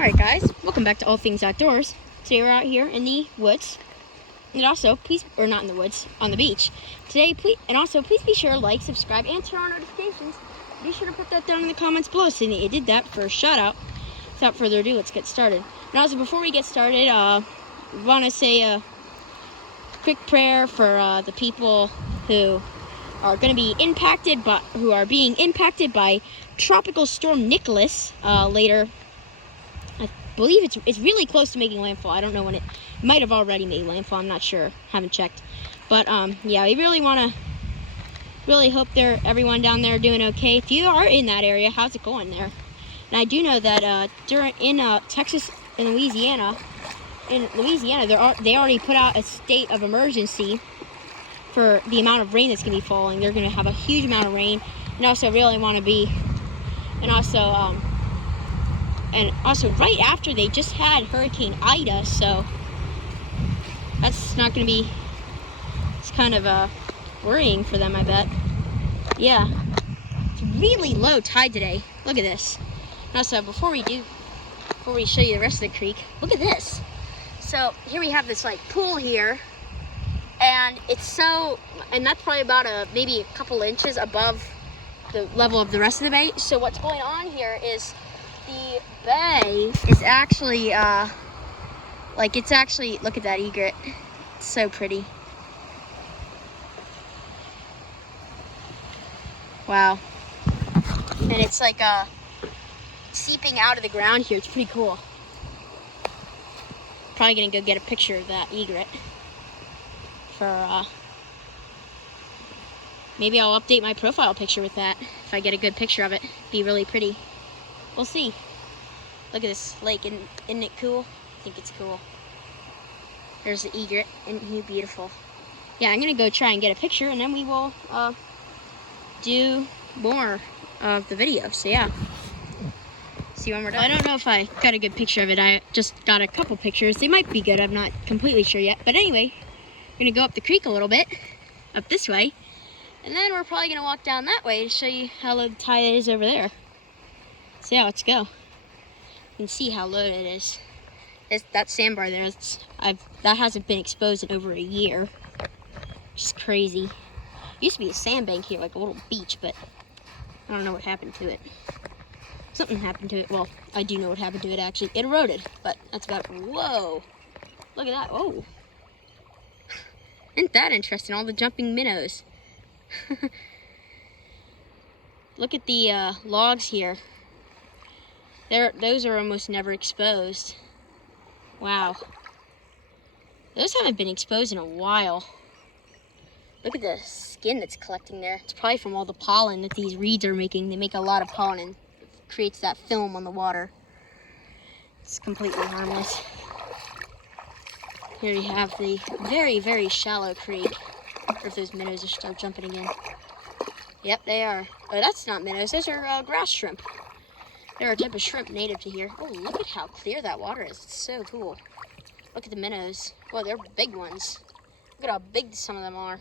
Alright guys, welcome back to All Things Outdoors. Today we're out here in the woods. And also, please, or not in the woods, on the beach. Today, please be sure to like, subscribe, and turn on notifications. Be sure to put that down in the comments below saying that you did that for a shout out. Without further ado, let's get started. And also, before we get started, we want to say a quick prayer for the people who are going to be impacted, who are being impacted by Tropical Storm Nicholas later. I believe it's really close to making landfall. I don't know when it might have already made landfall. I'm not sure. Haven't checked. But yeah, we really want to hope everyone down there doing okay. If you are in that area, how's it going there? And I do know that in Texas and Louisiana, they already put out a state of emergency for the amount of rain that's going to be falling. They're going to have a huge amount of rain, and also really want to be, and also right after they just had Hurricane Ida, so that's not going to be, it's kind of worrying for them, I bet. Yeah, it's really low tide today. Look at this. And also, before we show you the rest of the creek, look at this. So here we have this like pool here, and and that's probably about maybe a couple inches above the level of the rest of the bay. So what's going on here is the bay is actually look at that egret. It's so pretty. Wow. And it's like seeping out of the ground here. It's pretty cool. Probably gonna go get a picture of that egret for maybe I'll update my profile picture with that if I get a good picture of it. It'd be really pretty. We'll see. Look at this lake, isn't it cool? I think it's cool. There's the egret, isn't he beautiful? Yeah, I'm gonna go try and get a picture, and then we will do more of the video. So yeah, see when we're done. I don't know if I got a good picture of it. I just got a couple pictures. They might be good. I'm not completely sure yet. But anyway, we're gonna go up the creek a little bit, up this way, and then we're probably gonna walk down that way to show you how low the tide is over there. So yeah, let's go. You can see how low it is. That sandbar there, that hasn't been exposed in over a year. Just crazy. Used to be a sandbank here, like a little beach, but I don't know what happened to it. Something happened to it. Well, I do know what happened to it actually. It eroded, but that's about it. Whoa! Look at that. Oh! Isn't that interesting? All the jumping minnows. Look at the logs here. Those are almost never exposed. Wow. Those haven't been exposed in a while. Look at the skin that's collecting there. It's probably from all the pollen that these reeds are making. They make a lot of pollen and it creates that film on the water. It's completely harmless. Here you have the very, very shallow creek. I wonder if those minnows are still jumping again. Yep, they are. Oh, that's not minnows. Those are grass shrimp. They're a type of shrimp native to here. Oh, look at how clear that water is. It's so cool. Look at the minnows. Well, they're big ones. Look at how big some of them are.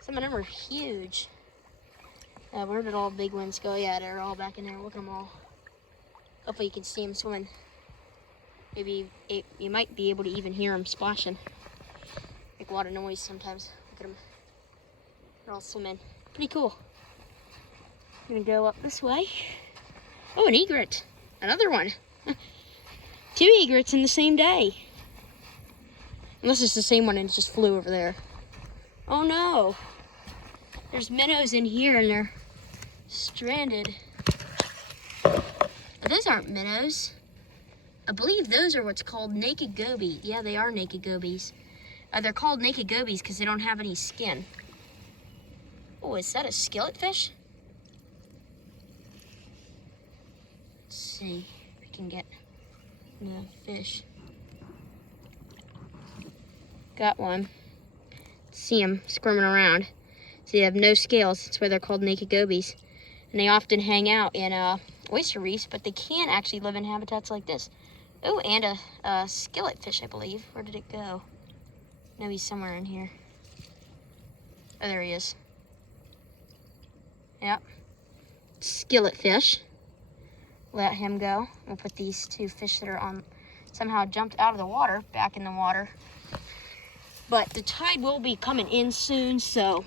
Some of them are huge. Where did all the big ones go? Yeah, they're all back in there. Look at them all. Hopefully you can see them swimming. Maybe you might be able to even hear them splashing. Make a lot of noise sometimes. Look at them. They're all swimming. Pretty cool. I'm gonna go up this way. Oh, an egret. Another one. 2 egrets in the same day. Unless it's the same one and it just flew over there. Oh no. There's minnows in here and they're stranded. But those aren't minnows. I believe those are what's called naked gobies. Yeah, they are naked gobies. They're called naked gobies because they don't have any skin. Oh, is that a skillet fish? Let's see if we can get the fish. Got one. See them squirming around. So they have no scales. That's why they're called naked gobies. And they often hang out in oyster reefs, but they can actually live in habitats like this. Oh, and a skillet fish, I believe. Where did it go? No, he's somewhere in here. Oh, there he is. Yep. Skillet fish. let him go. We'll put these two fish that are on, somehow jumped out of the water, back in the water. But the tide will be coming in soon, so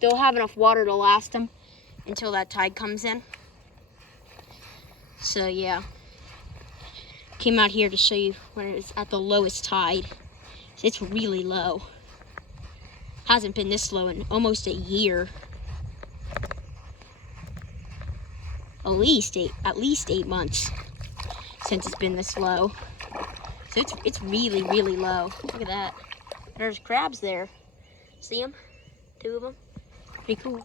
they'll have enough water to last them until that tide comes in. So yeah, came out here to show you when it's at the lowest tide. It's really low. Hasn't been this low in almost a year. At least 8 months since it's been this low. So it's really, really low. Look at that. There's crabs there. See them? 2 of them. Pretty cool.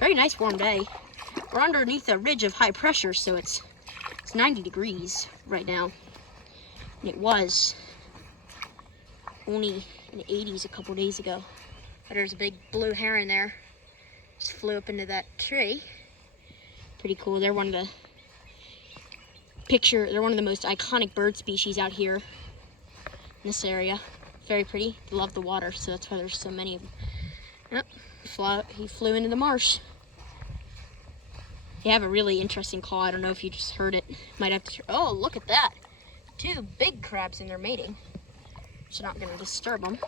Very nice warm day. We're underneath a ridge of high pressure, so it's 90 degrees right now. And it was only in the 80s a couple days ago. But there's a big blue heron there. Just flew up into that tree. Pretty cool. They're one of the most iconic bird species out here in this area. Very pretty. They love the water, so that's why there's so many of them. Yep, he flew into the marsh. They have a really interesting call. I don't know if you just heard it. Might have to. Oh, look at that! 2 big crabs in their mating. So not going to disturb them.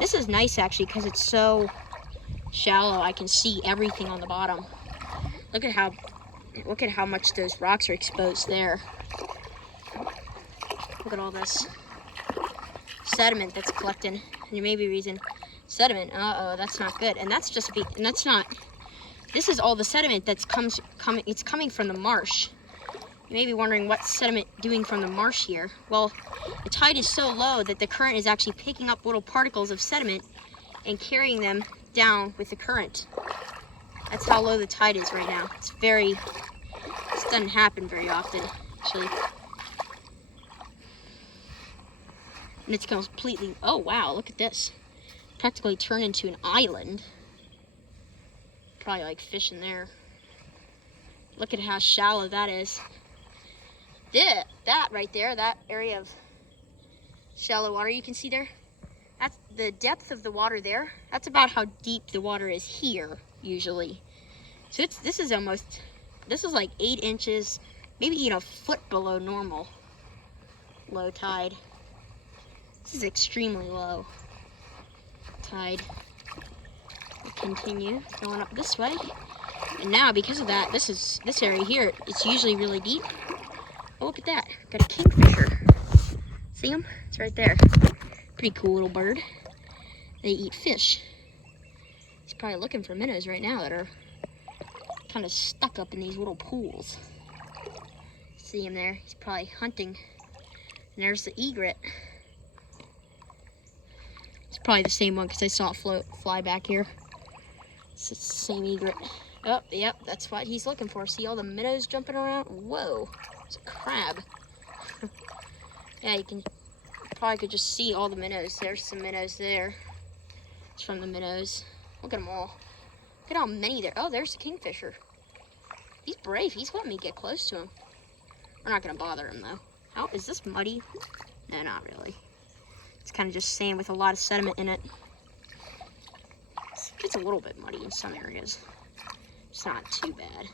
This is nice actually because it's so shallow. I can see everything on the bottom. Look at how much those rocks are exposed there. Look at all this sediment that's collecting. And you may be reason sediment. That's not good. And that's just this is all the sediment that's coming from the marsh. You may be wondering what's sediment doing from the marsh here. Well, the tide is so low that the current is actually picking up little particles of sediment and carrying them down with the current. That's how low the tide is right now. This doesn't happen very often, actually. And it's completely, oh wow, look at this. Practically turned into an island. Probably like fish in there. Look at how shallow that is. That right there, that area of shallow water you can see there, that's the depth of the water there. That's about how deep the water is here, usually. So this is like 8 inches, maybe a foot below normal low tide. This is extremely low tide. We'll continue going up this way. And now because of that, this area here, it's usually really deep. Oh, look at that. Got a kingfisher. See him? It's right there. Pretty cool little bird. They eat fish. He's probably looking for minnows right now that are kind of stuck up in these little pools. See him there? He's probably hunting. And there's the egret. It's probably the same one because I saw it fly back here. It's the same egret. Oh, yep, that's what he's looking for. See all the minnows jumping around? Whoa, it's a crab. Yeah, you probably could just see all the minnows. There's some minnows there. It's from the minnows. Look at them all. Look at how many there. Oh, there's the kingfisher. He's brave. He's letting me get close to him. We're not going to bother him, though. How is this muddy? No, not really. It's kind of just sand with a lot of sediment in it. It's a little bit muddy in some areas. It's not too bad.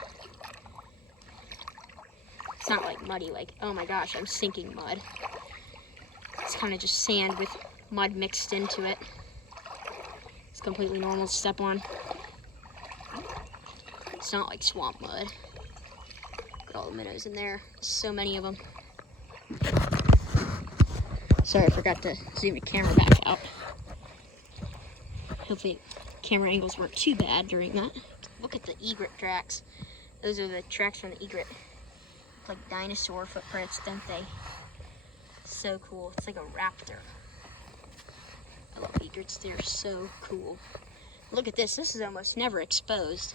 It's not like muddy, like, oh my gosh, I'm sinking mud. It's kind of just sand with mud mixed into it. It's completely normal to step on. It's not like swamp mud. Look at all the minnows in there. So many of them. Sorry, I forgot to zoom the camera back out. Hopefully camera angles weren't too bad during that. Look at the egret tracks. Those are the tracks from the egret. Look like dinosaur footprints, don't they? So cool. It's like a raptor. I love egrets. They're so cool. Look at this. This is almost never exposed.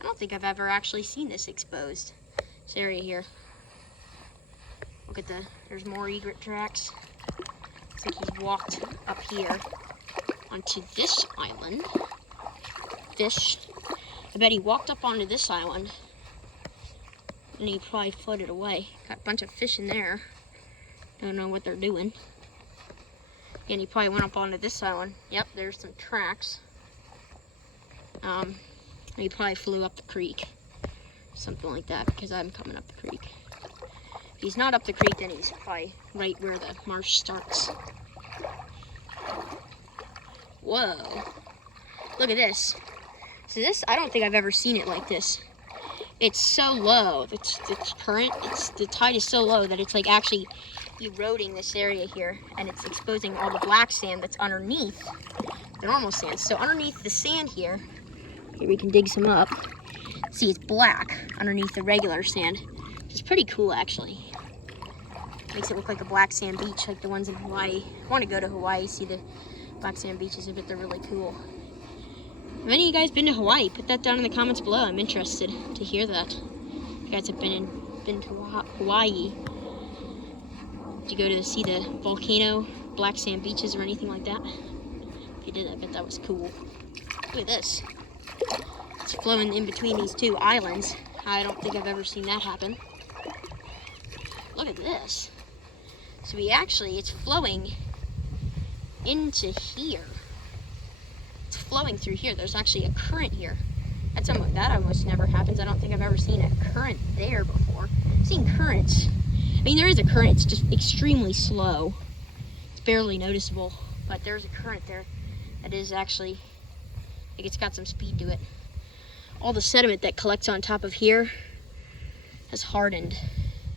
I don't think I've ever actually seen this exposed. This area here. Look at there's more egret tracks. Looks like he's walked up here onto this island. Fish. I bet he walked up onto this island and he probably floated away. Got a bunch of fish in there. Don't know what they're doing. And he probably went up onto this island. Yep, there's some tracks. He probably flew up the creek. something like that, because I'm coming up the creek. If he's not up the creek, then he's probably right where the marsh starts. Whoa. Look at this. So this, I don't think I've ever seen it like this. It's so low. The tide is so low that it's like actually eroding this area here, and it's exposing all the black sand that's underneath the normal sand. So underneath the sand here we can dig some up. See, it's black underneath the regular sand, which is pretty cool actually. Makes it look like a black sand beach, like the ones in Hawaii. I want to go to Hawaii, see the black sand beaches. I bet they're really cool. Have any of you guys been to Hawaii? Put that down in the comments below. I'm interested to hear that. If you guys have been to Hawaii. Did you go to see the volcano, black sand beaches, or anything like that? If you did, I bet that was cool. Look at this. It's flowing in between these two islands. I don't think I've ever seen that happen. Look at this. So it's flowing into here. It's flowing through here. There's actually a current here. That almost never happens. I don't think I've ever seen a current there before. I've seen currents. I mean, there is a current. It's just extremely slow. It's barely noticeable, but there's a current there that is actually, like, it's got some speed to it. All the sediment that collects on top of here has hardened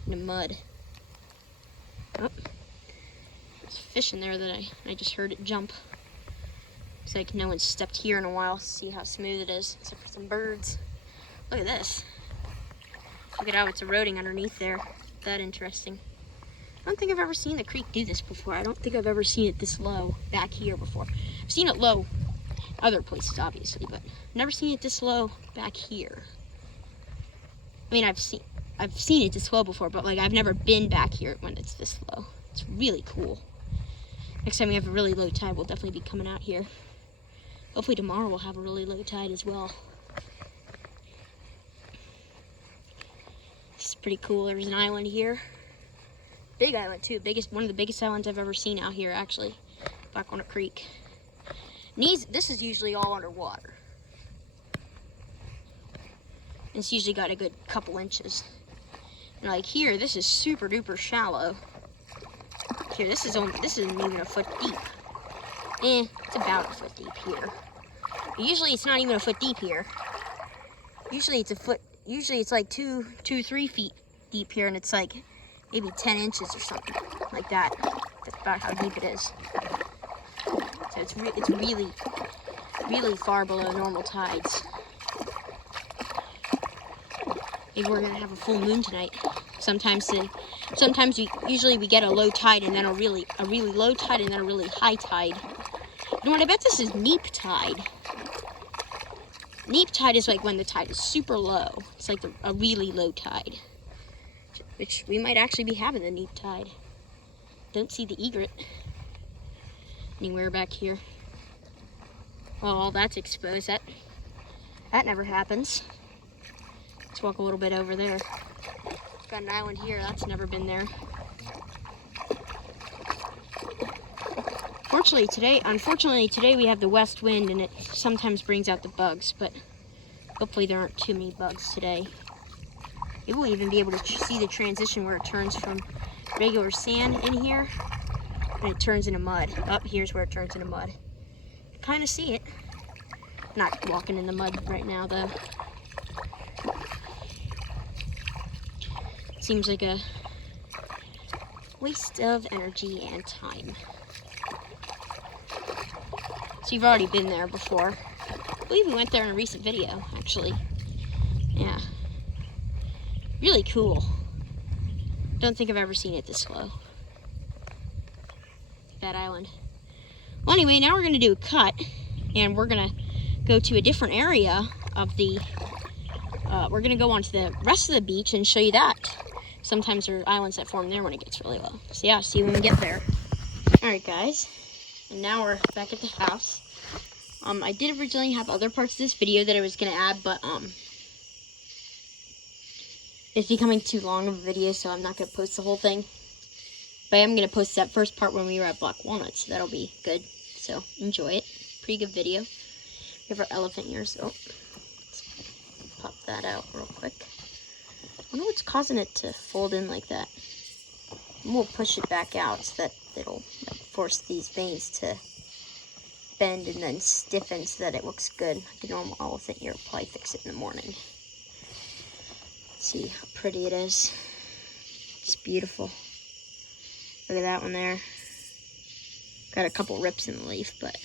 into mud. Oh, there's fish in there that I just heard it jump. Looks like no one's stepped here in a while. See how smooth it is, except for some birds. Look at this. Look at how it's eroding underneath there. That interesting. I don't think I've ever seen the creek do this before. I don't think I've ever seen it this low back here before. I've seen it low other places, obviously, but never seen it this low back here. I mean, I've seen it this low before, but like I've never been back here when it's this low. It's really cool. Next time we have a really low tide, we'll definitely be coming out here. Hopefully tomorrow we'll have a really low tide as well. This is pretty cool. There's an island here. Big island too. One of the biggest islands I've ever seen out here, actually. Blackwalnut Creek. This is usually all underwater. It's usually got a good couple inches. And like here, this is super duper shallow. Here, this isn't even a foot deep. It's about a foot deep here. But usually it's not even a foot deep here. Usually it's like 3 feet deep here, and it's like maybe 10 inches or something like that. That's about how deep it is. So it's really, really far below normal tides. Maybe we're gonna have a full moon tonight. Usually we get a low tide and then a really low tide and then a really high tide. You know what? I bet this is neap tide. Neap tide is like when the tide is super low. It's like a really low tide, which we might actually be having the neap tide. Don't see the egret anywhere back here. Well, all that's exposed. That never happens. Let's walk a little bit over there. It's got an island here. That's never been there. Unfortunately today we have the west wind, and it sometimes brings out the bugs, but hopefully there aren't too many bugs today. Maybe we'll even be able to see the transition where it turns from regular sand in here and it turns into mud. Up here's where it turns into mud. I kind of see it. Not walking in the mud right now though. Seems like a waste of energy and time. So you've already been there before. We even went there in a recent video, actually. Yeah. Really cool. Don't think I've ever seen it this slow. That island. Well, anyway, now we're going to do a cut, and we're going to go to a different area of the, we're going to go on to the rest of the beach and show you that. Sometimes there are islands that form there when it gets really low. So yeah, see you when we get there. Alright guys, and now we're back at the house. I did originally have other parts of this video that I was going to add, but it's becoming too long of a video, so I'm not going to post the whole thing. But I am going to post that first part when we were at Blackwalnut, so that'll be good. So enjoy it. Pretty good video. We have our elephant ears. Oh, let's pop that out real quick. wonder what's causing it to fold in like that. And we'll push it back out so that it'll like force these veins to bend and then stiffen so that it looks good. Like a normal elephant ear. Probably fix it in the morning. See how pretty it is. It's beautiful. Look at that one there. Got a couple rips in the leaf, but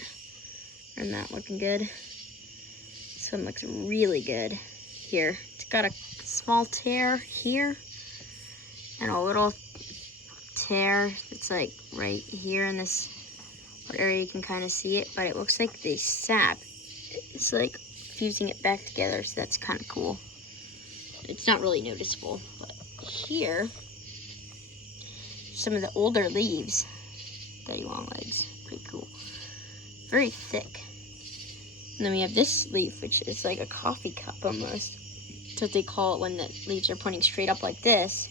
and that looking good. This one looks really good here. It's got a small tear here and a little tear. It's like right here in this area. You can kind of see it, but it looks like the sap. It's like fusing it back together, so that's kind of cool. It's not really noticeable, but here, some of the older leaves. Daddy long legs, pretty cool. Very thick. And then we have this leaf, which is like a coffee cup almost. That's what they call it when the leaves are pointing straight up like this.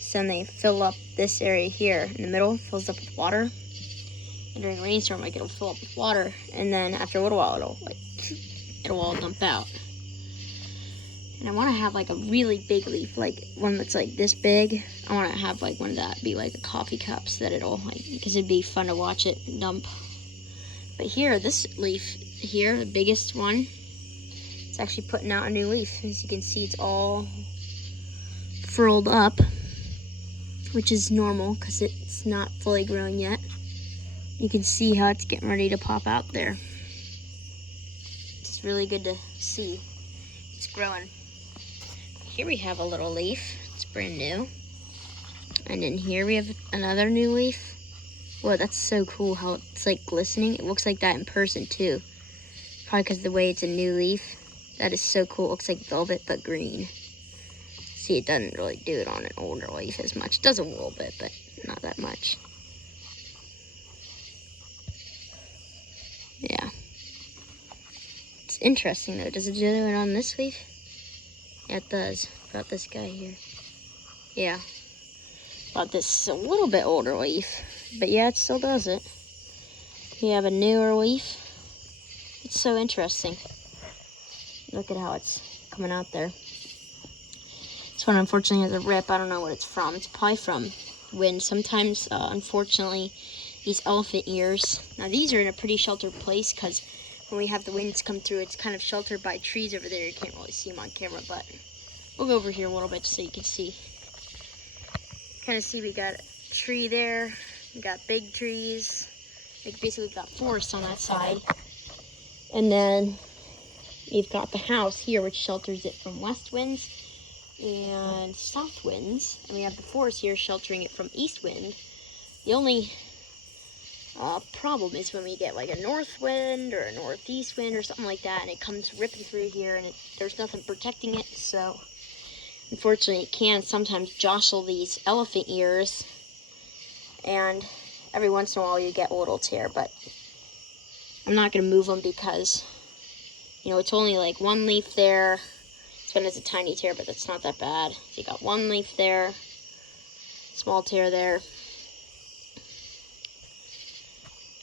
So then they fill up this area here in the middle, fills up with water. And during a rainstorm, like it'll fill up with water, and then after a little while, it'll all dump out. And I want to have like a really big leaf, like one that's like this big. I want to have like one of that be like a coffee cup so that it'll like, because it'd be fun to watch it dump. But here, this leaf here, the biggest one, it's actually putting out a new leaf. As you can see, it's all furled up, which is normal because it's not fully grown yet. You can see how it's getting ready to pop out there. It's really good to see. It's growing. Here we have a little leaf. It's brand new. And then here we have another new leaf. Whoa, that's so cool how it's like glistening. It looks like that in person too. Probably because of the way it's a new leaf. That is so cool. It looks like velvet but green. See, it doesn't really do it on an older leaf as much. It does a little bit, but not that much. Yeah. It's interesting though. Does it do it on this leaf? Yeah, it does. About this guy here. Yeah. About this a little bit older leaf. But yeah, it still does it. We have a newer leaf. It's so interesting. Look at how it's coming out there. This one unfortunately has a rip. I don't know what it's from. It's probably from wind. Sometimes, unfortunately, these elephant ears. Now these are in a pretty sheltered place because when we have the winds come through, it's kind of sheltered by trees over there. You can't really see them on camera, but we'll go over here a little bit so you can see. Kind of see we got a tree there. We got big trees. Like basically we've got forest on that side. And then we've got the house here, which shelters it from west winds and south winds. And we have the forest here sheltering it from east wind. The only problem is when we get like a north wind or a northeast wind or something like that, and it comes ripping through here and there's nothing protecting it. So unfortunately it can sometimes jostle these elephant ears, and every once in a while you get a little tear, but I'm not going to move them because, you know, it's only like one leaf there. This one has a tiny tear, but that's not that bad. So you got one leaf there, small tear there,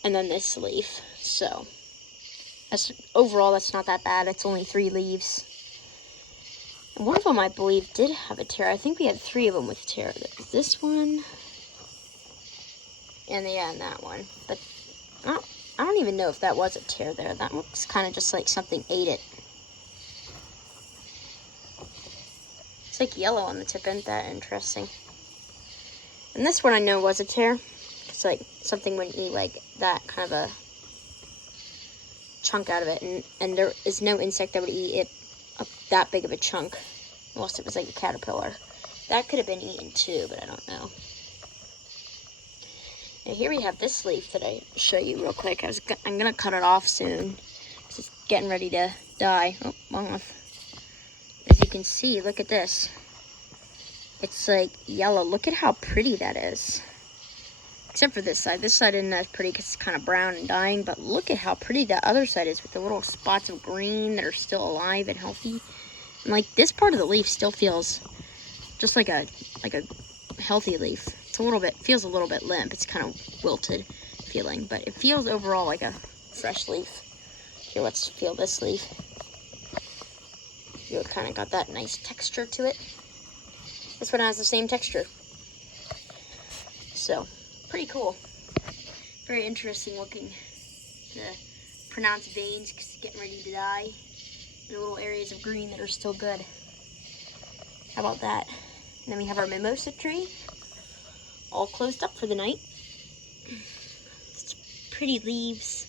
and then this leaf. So overall that's not that bad. It's only 3 leaves. And one of them, I believe, did have a tear. I think we had 3 of them with tear. There's this one, and that one. But I don't even know if that was a tear there. That looks kind of just like something ate it. It's like yellow on the tip. Isn't that interesting? And this one I know was a tear. It's like something wouldn't eat like that kind of a chunk out of it. And there is no insect that would eat it that big of a chunk. Unless it was like a caterpillar. That could have been eaten too, but I don't know. And here we have this leaf that I show you real quick. I'm going to cut it off soon. It's getting ready to die. Oh, wrong leaf. As you can see, look at this. It's like yellow. Look at how pretty that is. Except for this side. This side isn't as pretty because it's kind of brown and dying. But look at how pretty the other side is with the little spots of green that are still alive and healthy. And like this part of the leaf still feels just like a healthy leaf. Feels a little bit limp. It's kind of wilted feeling, but it feels overall like a fresh leaf. Here, let's feel this leaf. It kind of got that nice texture to it. This one has the same texture. So, pretty cool. Very interesting looking. The pronounced veins because it's getting ready to die. And the little areas of green that are still good. How about that? And then we have our mimosa tree. All closed up for the night. It's pretty leaves.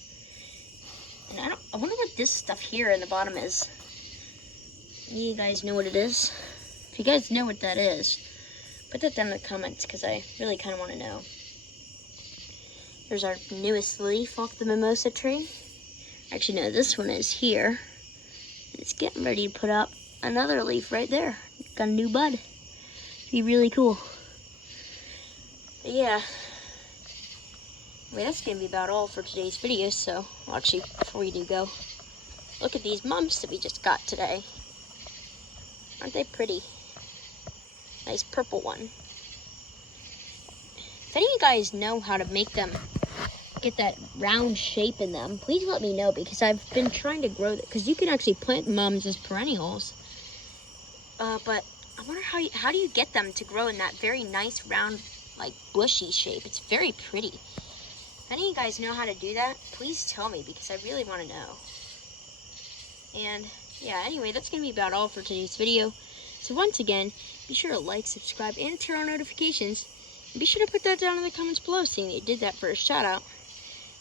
And I wonder what this stuff here in the bottom is. You guys know what it is? If you guys know what that is, put that down in the comments because I really kind of want to know. Here's our newest leaf off the mimosa tree. Actually, no, this one is here. It's getting ready to put up another leaf right there. It's got a new bud. Be really cool. But yeah. Wait, that's going to be about all for today's video, so, well, actually, before we do go, look at these mumps that we just got today. Aren't they pretty? Nice purple one. If any of you guys know how to make them, get that round shape in them, please let me know, because I've been trying to grow that, because you can actually plant mums as perennials. But I wonder how do you get them to grow in that very nice round, like bushy shape? It's very pretty. If any of you guys know how to do that, please tell me, because I really want to know. And yeah, anyway, that's going to be about all for today's video. So once again, be sure to like, subscribe, and turn on notifications. And be sure to put that down in the comments below, seeing that you did that for a shout out.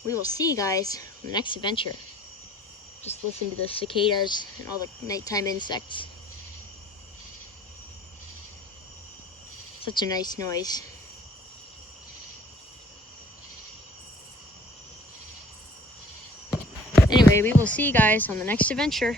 We will see you guys on the next adventure. Just listen to the cicadas and all the nighttime insects. Such a nice noise. Anyway, we will see you guys on the next adventure.